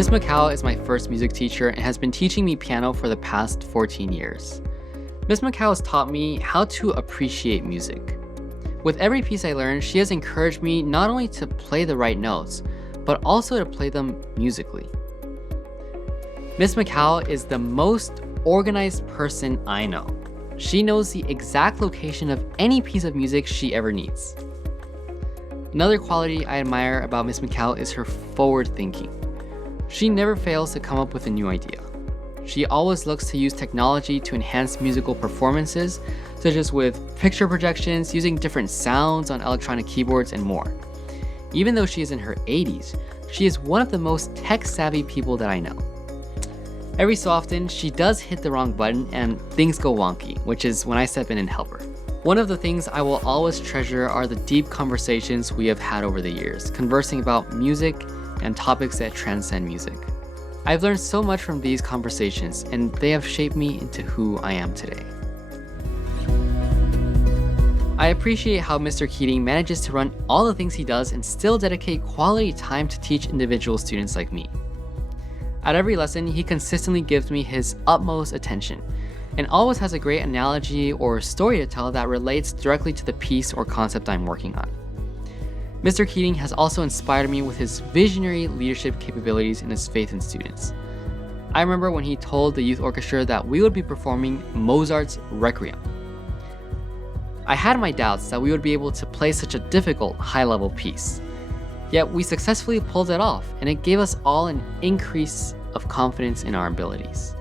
Miss Macau is my first music teacher and has been teaching me piano for the past 14 years. Miss Macau has taught me how to appreciate music. With every piece I learn, she has encouraged me not only to play the right notes, but also to play them musically. Miss Macau is the most organized person I know. She knows the exact location of any piece of music she ever needs. Another quality I admire about Miss Macau is her forward thinking. She never fails to come up with a new idea. She always looks to use technology to enhance musical performances, such as with picture projections, using different sounds on electronic keyboards, and more. Even though she is in her 80s, she is one of the most tech-savvy people that I know. Every so often, she does hit the wrong button and things go wonky, which is when I step in and help her. One of the things I will always treasure are the deep conversations we have had over the years, conversing about music and topics that transcend music. I've learned so much from these conversations, and they have shaped me into who I am today. I appreciate how Mr. Keating manages to run all the things he does and still dedicate quality time to teach individual students like me. At every lesson, he consistently gives me his utmost attention, and always has a great analogy or story to tell that relates directly to the piece or concept I'm working on. Mr. Keating has also inspired me with his visionary leadership capabilities and his faith in students. I remember when he told the youth orchestra that we would be performing Mozart's Requiem. I had my doubts that we would be able to play such a difficult, high-level piece. Yet we successfully pulled it off, and it gave us all an increase of confidence in our abilities.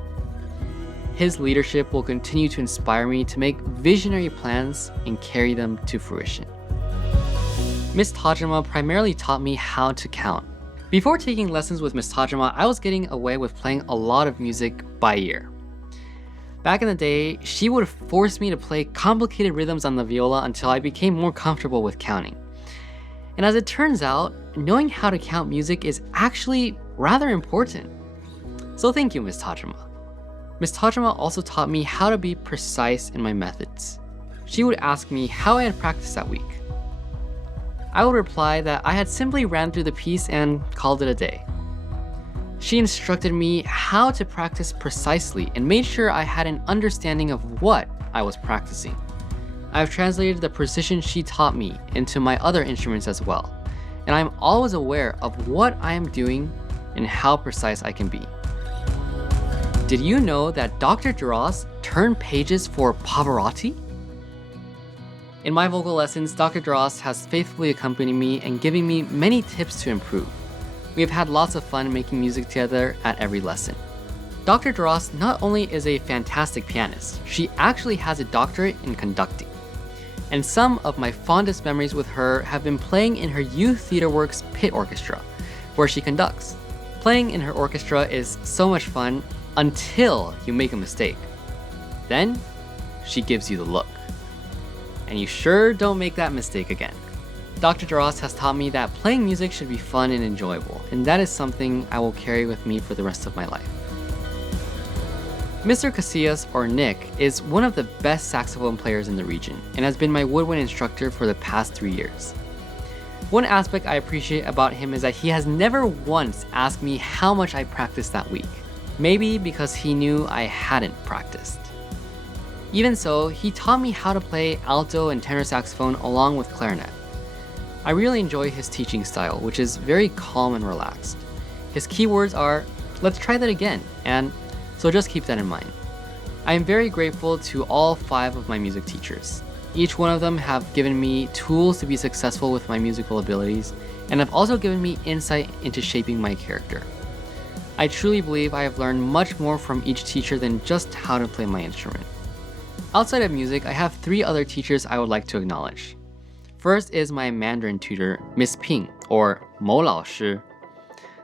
His leadership will continue to inspire me to make visionary plans and carry them to fruition. Miss Tajima primarily taught me how to count. Before taking lessons with Miss Tajima, I was getting away with playing a lot of music by ear. Back in the day, she would force me to play complicated rhythms on the viola until I became more comfortable with counting. And as it turns out, knowing how to count music is actually rather important. So thank you, Miss Tajima. Miss Tajima also taught me how to be precise in my methods. She would ask me how I had practiced that week. I would reply that I had simply ran through the piece and called it a day. She instructed me how to practice precisely and made sure I had an understanding of what I was practicing. I have translated the precision she taught me into my other instruments as well, and I'm always aware of what I am doing and how precise I can be. Did you know that Dr. Duras turned pages for Pavarotti? In my vocal lessons, Dr. Duras has faithfully accompanied me and given me many tips to improve. We have had lots of fun making music together at every lesson. Dr. Duras not only is a fantastic pianist, she actually has a doctorate in conducting. And some of my fondest memories with her have been playing in her Youth Theatre Works pit orchestra, where she conducts. Playing in her orchestra is so much fun until you make a mistake. Then, she gives you the look. And you sure don't make that mistake again. Dr. Duras has taught me that playing music should be fun and enjoyable, and that is something I will carry with me for the rest of my life. Mr. Casillas, or Nick, is one of the best saxophone players in the region and has been my woodwind instructor for the past 3 years. One aspect I appreciate about him is that he has never once asked me how much I practiced that week. Maybe because he knew I hadn't practiced. Even so, he taught me how to play alto and tenor saxophone along with clarinet. I really enjoy his teaching style, which is very calm and relaxed. His keywords are, "Let's try that again," and "so just keep that in mind." I am very grateful to all 5 of my music teachers. Each one of them have given me tools to be successful with my musical abilities, and have also given me insight into shaping my character. I truly believe I have learned much more from each teacher than just how to play my instrument. Outside of music, I have 3 other teachers I would like to acknowledge. First is my Mandarin tutor, Miss Ping, or Mo Lao Shi.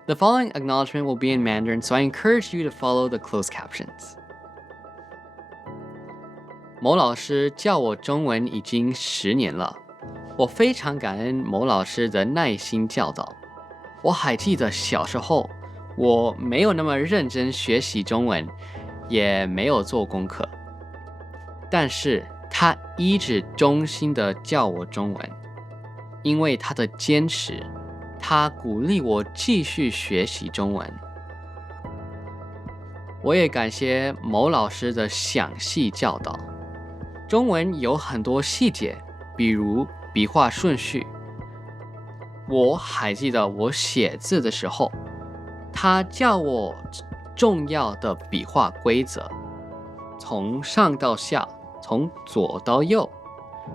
The following acknowledgement will be in Mandarin, so I encourage you to follow the closed captions. 某老师教我中文已经10年了，我非常感恩某老师的耐心教导。我还记得小时候，我没有那么认真学习中文，也没有做功课。但是他一直衷心地教我中文，因为他的坚持，他鼓励我继续学习中文，我也感谢某老师的详细教导。中文有很多细节，比如笔画顺序。我还记得我写字的时候，他教我重要的笔画规则，从上到下，从左到右，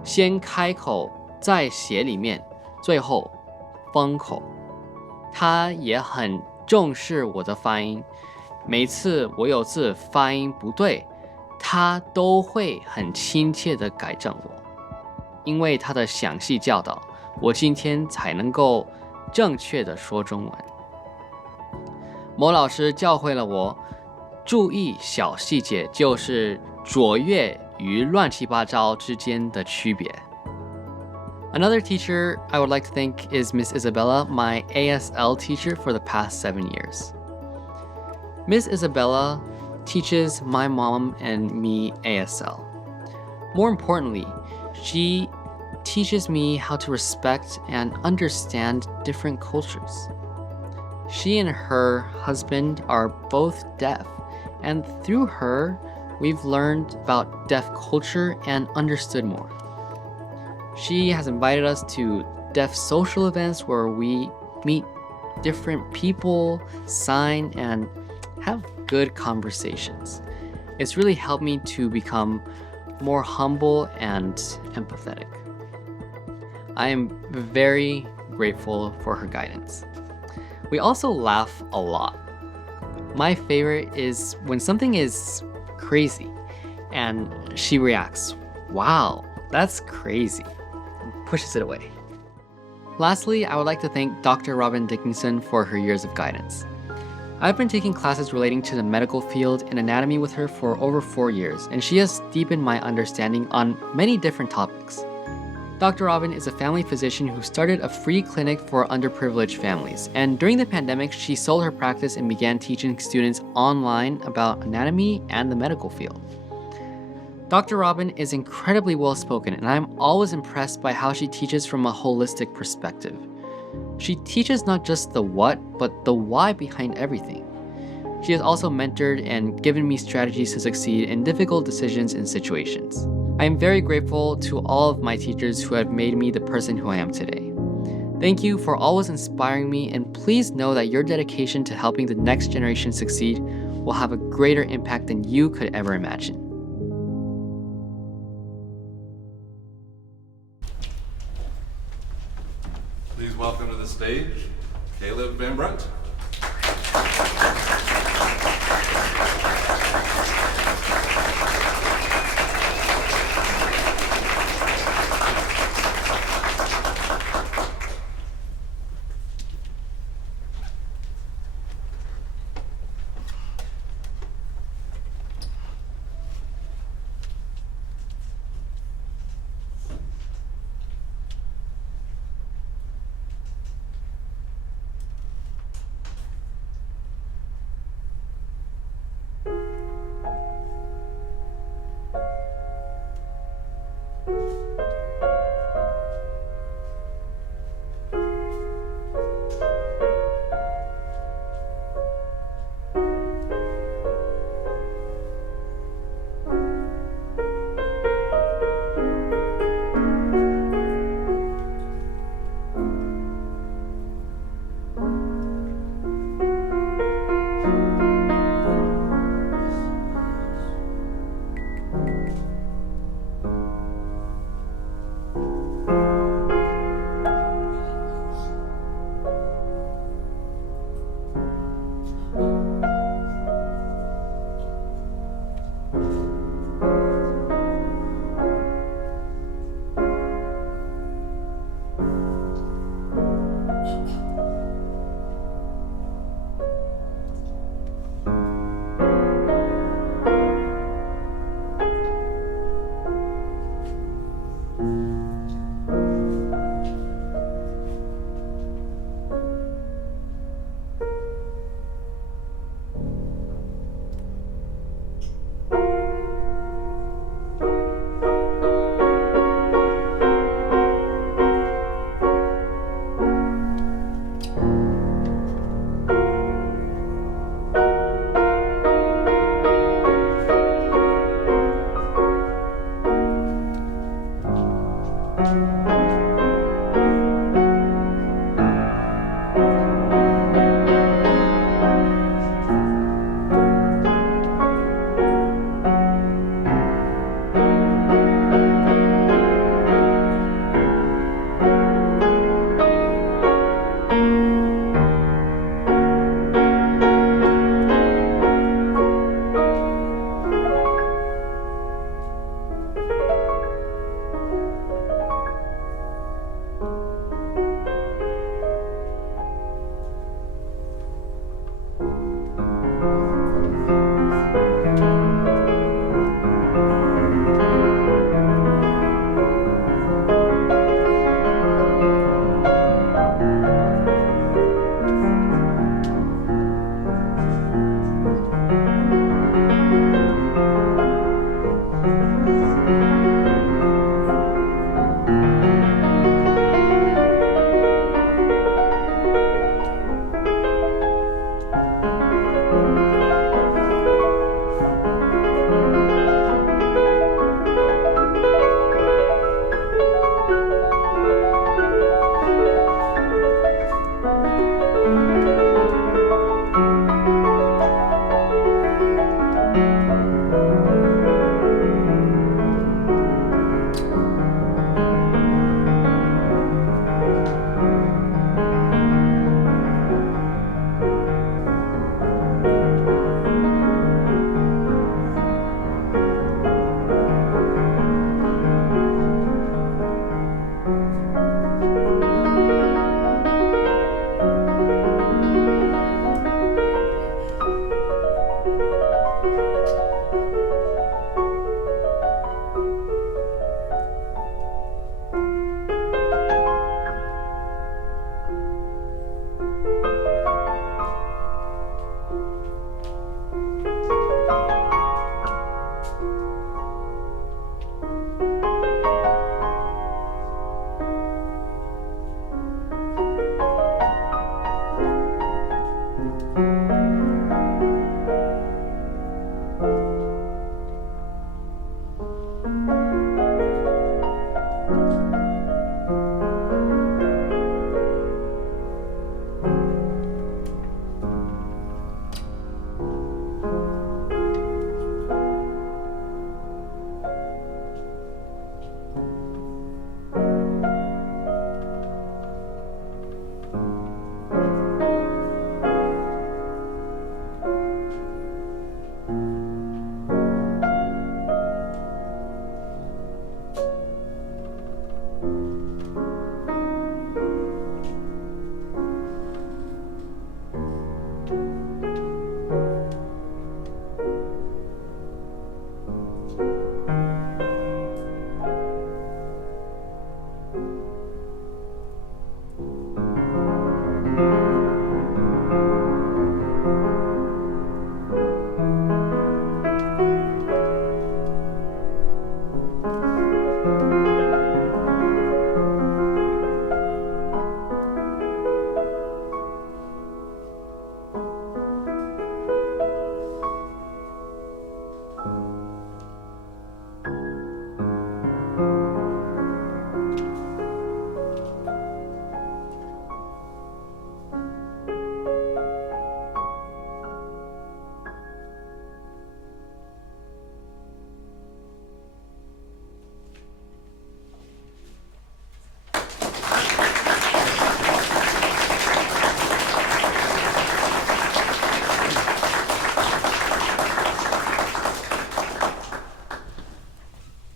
先开口，再写里面，最后封口。他也很重视我的发音，每次我有字发音不对，他都会很亲切地改正我。因为他的详细教导，我今天才能够正确地说中文。某老师教会了我注意小细节，就是卓越与乱七八糟之间的区别。Another teacher I would like to thank is Miss Isabella, my ASL teacher for the past 7 years. Miss Isabella teaches my mom and me ASL. More importantly, she teaches me how to respect and understand different cultures. She and her husband are both deaf, and through her, we've learned about deaf culture and understood more. She has invited us to deaf social events where we meet different people, sign, and have good conversations. It's really helped me to become more humble and empathetic. I am very grateful for her guidance. We also laugh a lot. My favorite is when something is crazy and she reacts, "Wow, that's crazy," and pushes it away. Lastly, I would like to thank Dr. Robin Dickinson for her years of guidance. I've been taking classes relating to the medical field and anatomy with her for over 4 years, and she has deepened my understanding on many different topics. Dr. Robin is a family physician who started a free clinic for underprivileged families, and during the pandemic, she sold her practice and began teaching students online about anatomy and the medical field. Dr. Robin is incredibly well-spoken, and I'm always impressed by how she teaches from a holistic perspective. She teaches not just the what, but the why behind everything. She has also mentored and given me strategies to succeed in difficult decisions and situations. I am very grateful to all of my teachers who have made me the person who I am today. Thank you for always inspiring me, and please know that your dedication to helping the next generation succeed will have a greater impact than you could ever imagine. Please welcome to the stage, Caleb Van Brunt.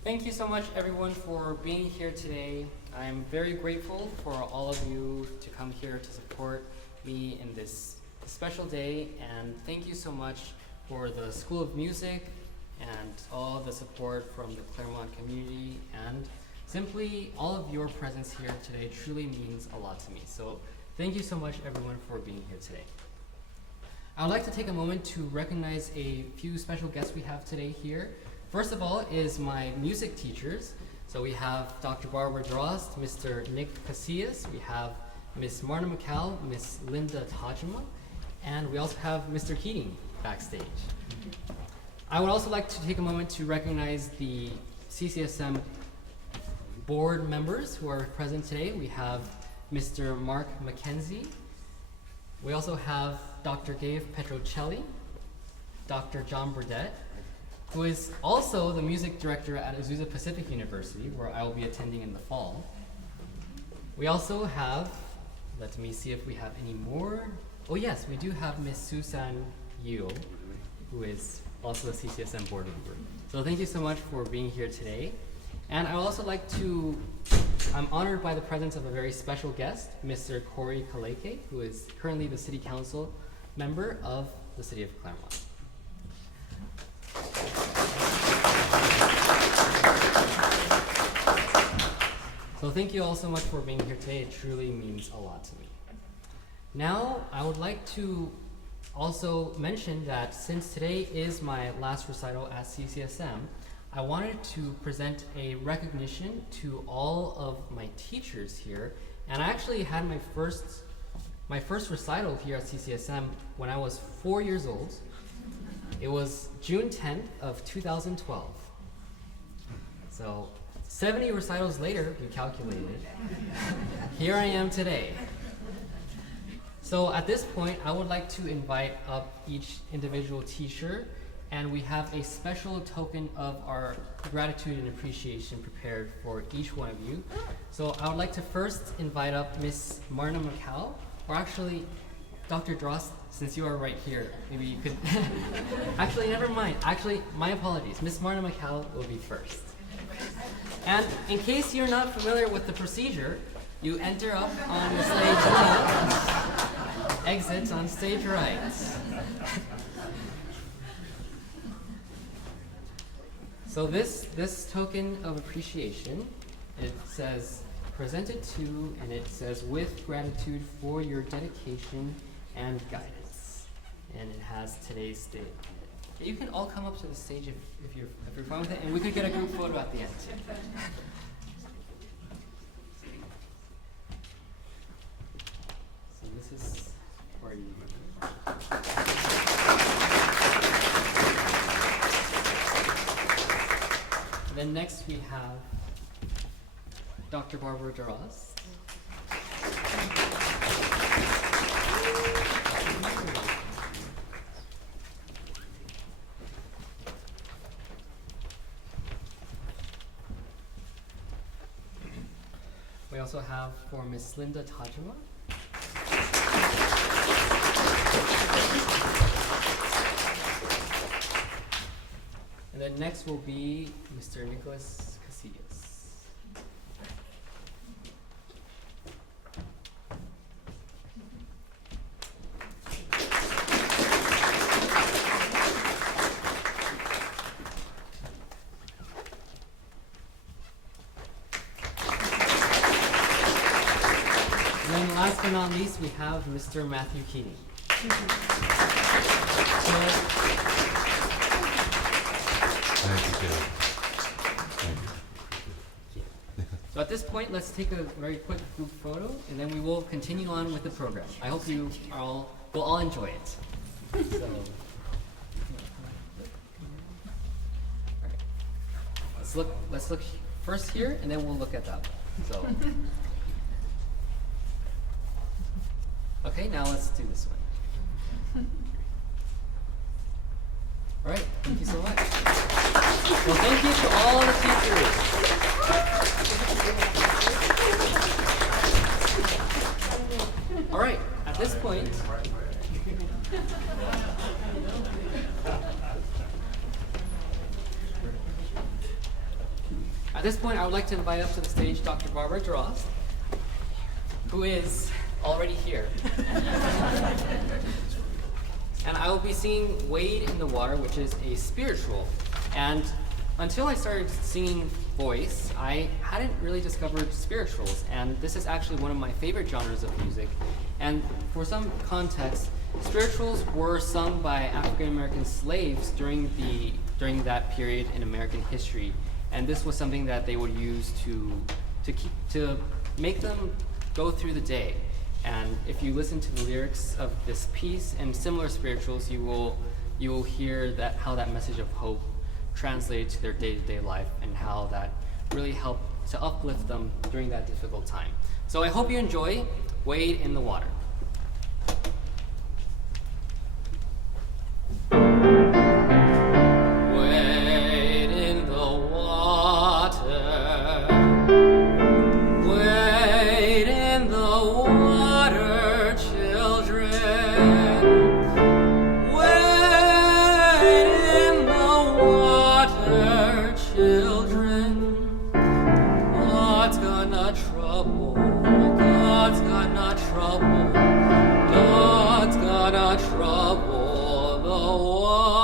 Thank you so much, everyone, for being here today. I'm very grateful for all of you to come here to support me in this special day, and thank you so much for the School of Music and all the support from the Claremont community, and simply all of your presence here today truly means a lot to me. So thank you so much, everyone, for being here today. I would like to take a moment to recognize a few special guests we have today here. First of all is my music teachers. So we have Dr. Barbara Drost, Mr. Nick Casillas, we have Miss Marna McCall, Miss Linda Tajima, and we also have Mr. Keating backstage. I would also like to take a moment to recognize the CCSM board members who are present today. We have Mr. Mark McKenzie. We also have Dr. Gabe Petrocelli, Dr. John Burdett, who is also the music director at Azusa Pacific University, where I will be attending in the fall. We also have, let me see if we have any more. Oh yes, we do have Miss Susan Yu, who is also a CCSM board member. So thank you so much for being here today. And I would also like to, I'm honored by the presence of a very special guest, Mr. Corey Kaleke, who is currently the City Council member of the City of Claremont. So thank you all so much for being here today. It truly means a lot to me. Now, I would like to also mention that since today is my last recital at CCSM, I wanted to present a recognition to all of my teachers here. And I actually had my first recital here at CCSM when I was 4 years old. It was June 10th of 2012. So 70 recitals later, we calculated, here I am today. So at this point, I would like to invite up each individual teacher, and we have a special token of our gratitude and appreciation prepared for each one of you. So I would like to first invite up Miss Marna Macau, or actually, Dr. Drost, since you are right here, maybe you could, actually, never mind. Actually, my apologies. Miss Marna Macau will be first. And in case you're not familiar with the procedure, you enter up on the stage left, exit on stage right. So this token of appreciation, it says, presented to, and it says, with gratitude for your dedication and guidance. And it has today's date. You can all come up to the stage if you're fine with it, and we could get a group photo at the end too. So this is for you. And then next we have Dr. Barbara Duras. We also have for Miss Linda Tajima. And then next will be Mr. Nicholas Casillas. And then last but not least, we have Mr. Matthew Keating. Thank you, Caleb. Thank you. So at this point, let's take a very quick group photo, and then we will continue on with the program. I hope you will all enjoy it. So, all right. Let's look first here, and then we'll look at that one. So, okay, now let's do this one. All right, thank you so much. Well, thank you to all the teachers. All right, at this point, I would like to invite up to the stage Dr. Barbara Drost, who is already here. And I will be singing Wade in the Water, which is a spiritual. And until I started singing voice, I hadn't really discovered spirituals. And this is actually one of my favorite genres of music. And for some context, spirituals were sung by African American slaves during that period in American history. And this was something that they would use to make them go through the day. And if you listen to the lyrics of this piece and similar spirituals, you will hear how that message of hope translated to their day-to-day life, and how that really helped to uplift them during that difficult time. So I hope you enjoy Wade in the Water. Wade in the water. Wade in the water, children. Wade in the water, children. God's gonna trouble. God's gonna trouble. God's gonna trouble the water.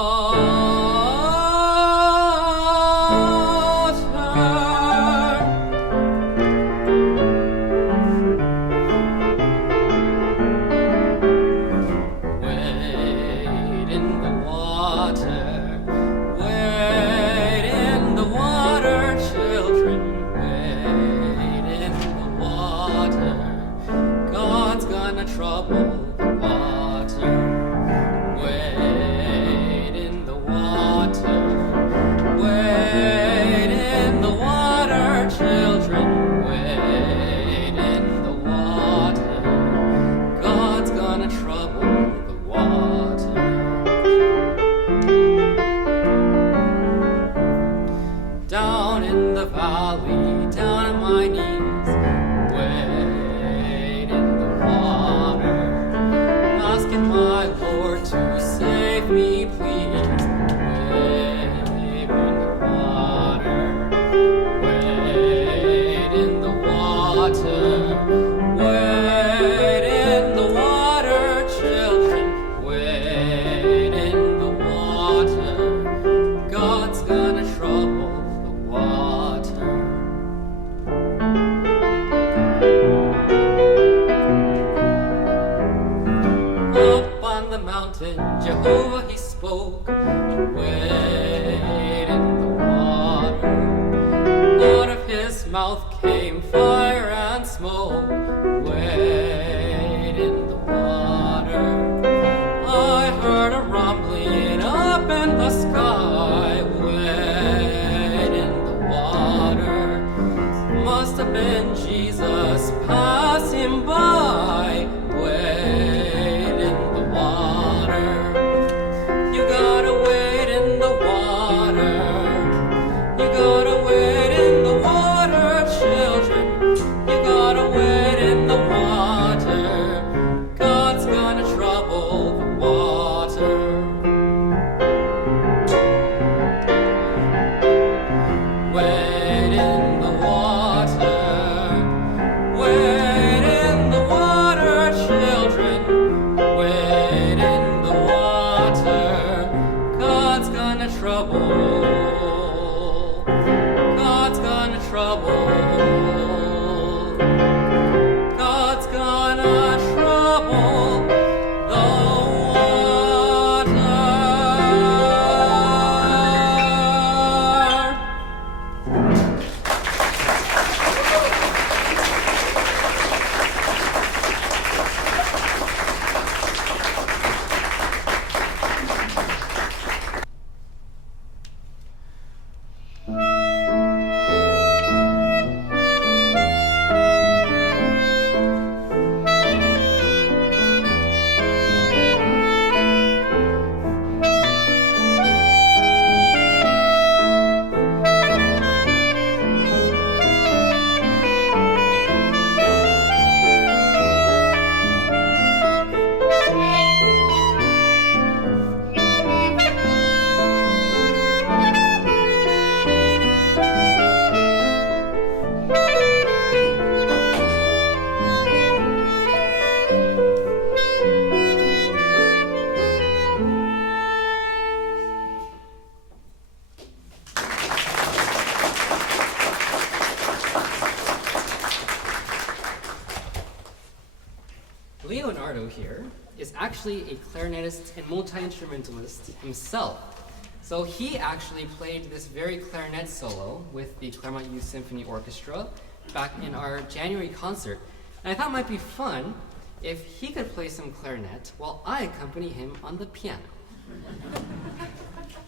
Wade in the water. Wade in the water, children. Wade in the water. God's gonna trouble the water. Wade in the water. Wade in the water, children. Wade in the water. God's gonna trouble the water. Down in the valley, down on my knees. Wade in the water. Asking my Lord to save me, please. Wade in the water. Wade in the water. Wade in the water, children. Wade in the water. God's gonna trouble the water. Up on the mountain, Jehovah he spoke. Wade in the water. Out of his mouth came fire and smoke. Wade in the water. I heard a rumbling up in the sky. Wade in the water. Must have been Jesus passing by. Wade in the water. You gotta wade in the water. You gotta wade in the water, children. You gotta wade in the water. God's gonna trouble the water. Wade in the water. Wade in the water, children. Wade in the water. God's gonna trouble. God's gonna trouble. God's gonna trouble the water. Leonardo here is actually a clarinetist and multi-instrumentalist himself. So he actually played this very clarinet solo with the Claremont Youth Symphony Orchestra back in our January concert. And I thought it might be fun if he could play some clarinet while I accompany him on the piano.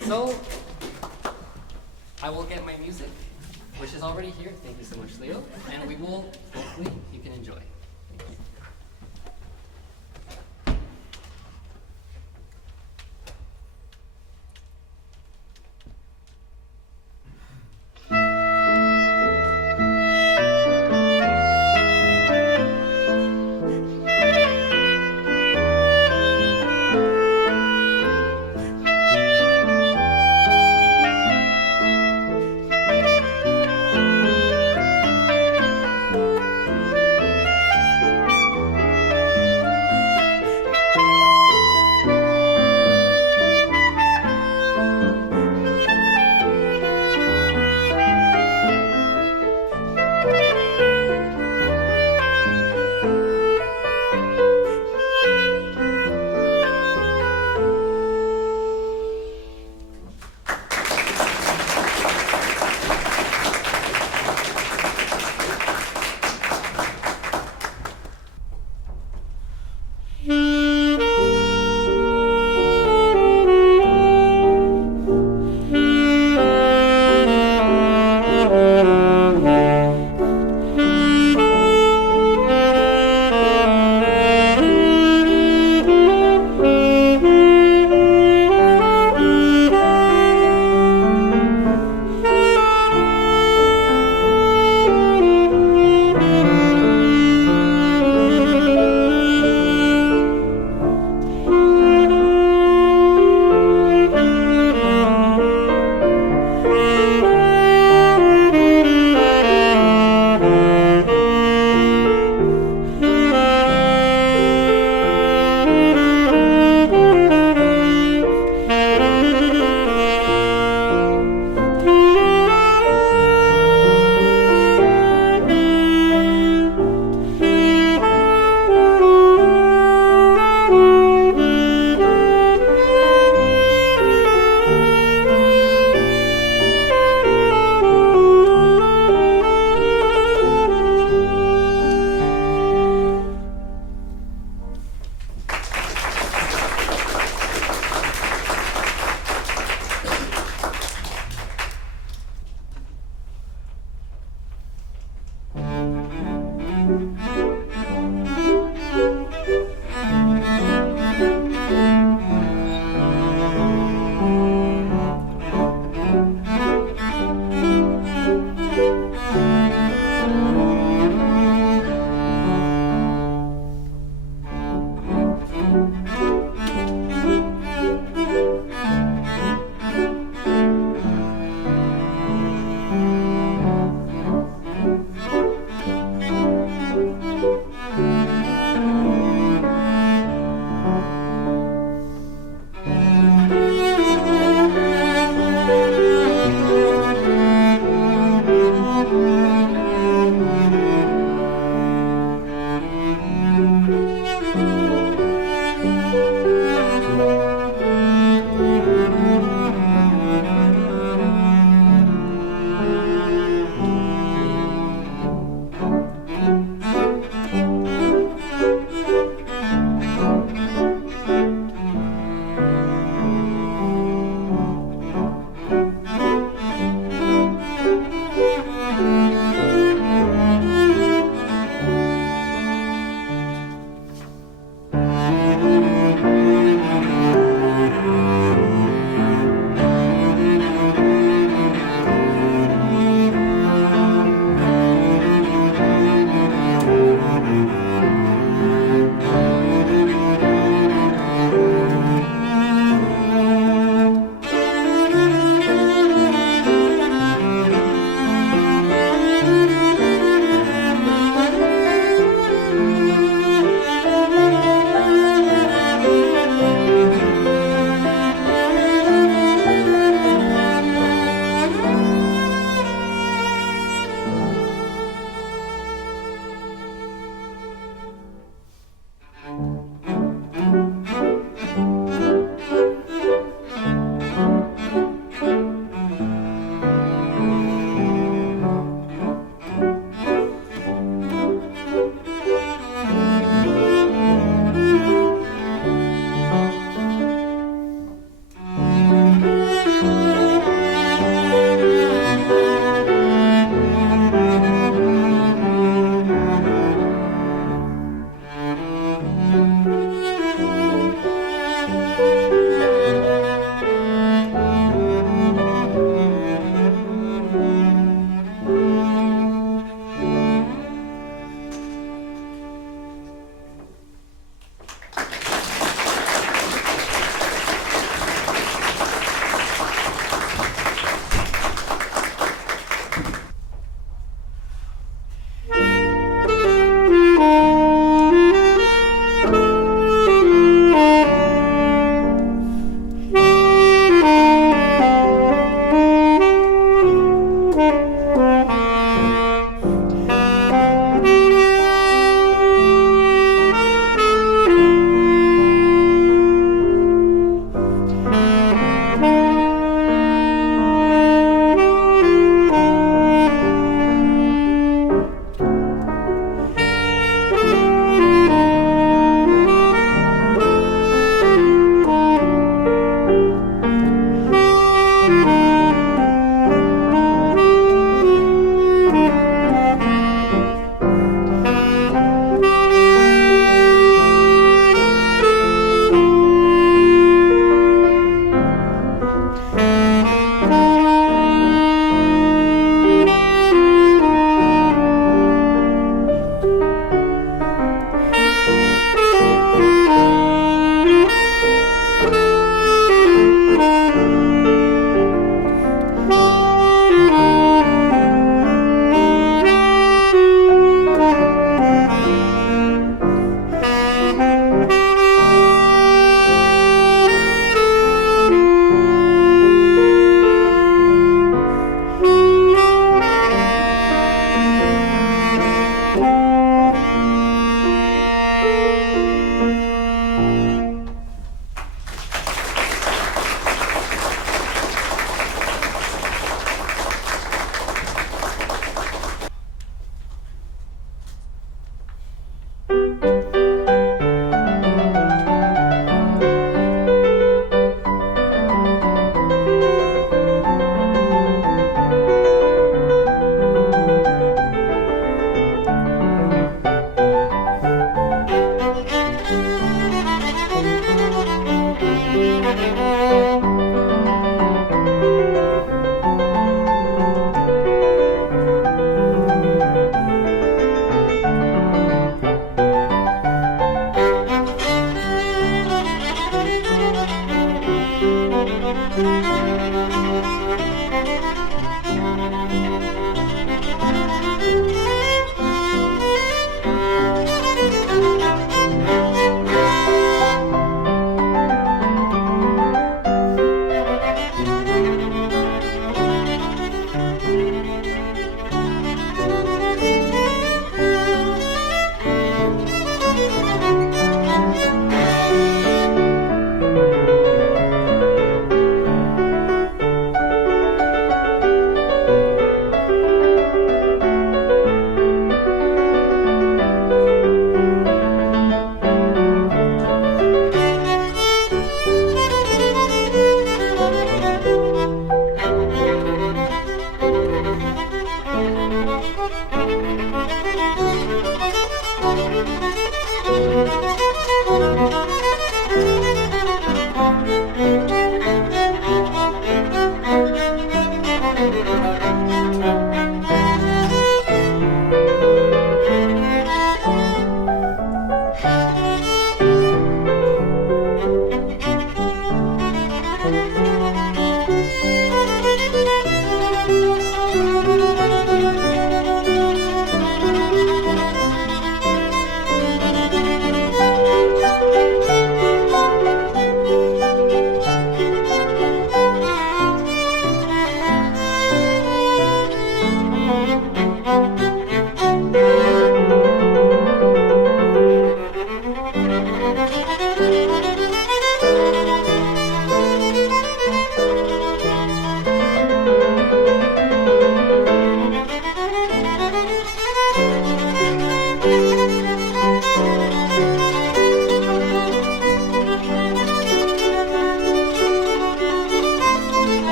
So I will get my music which is already here. Thank you so much, Leo. And we will, hopefully, you can enjoy. Thank you.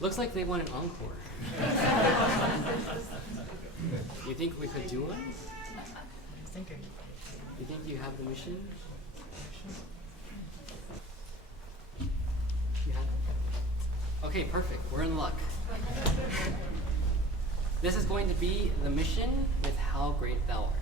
Looks like they want an encore. You think we could do one? You think you have the mission? You have it? Okay, perfect. We're in luck. This is going to be the mission with How Great Thou Art.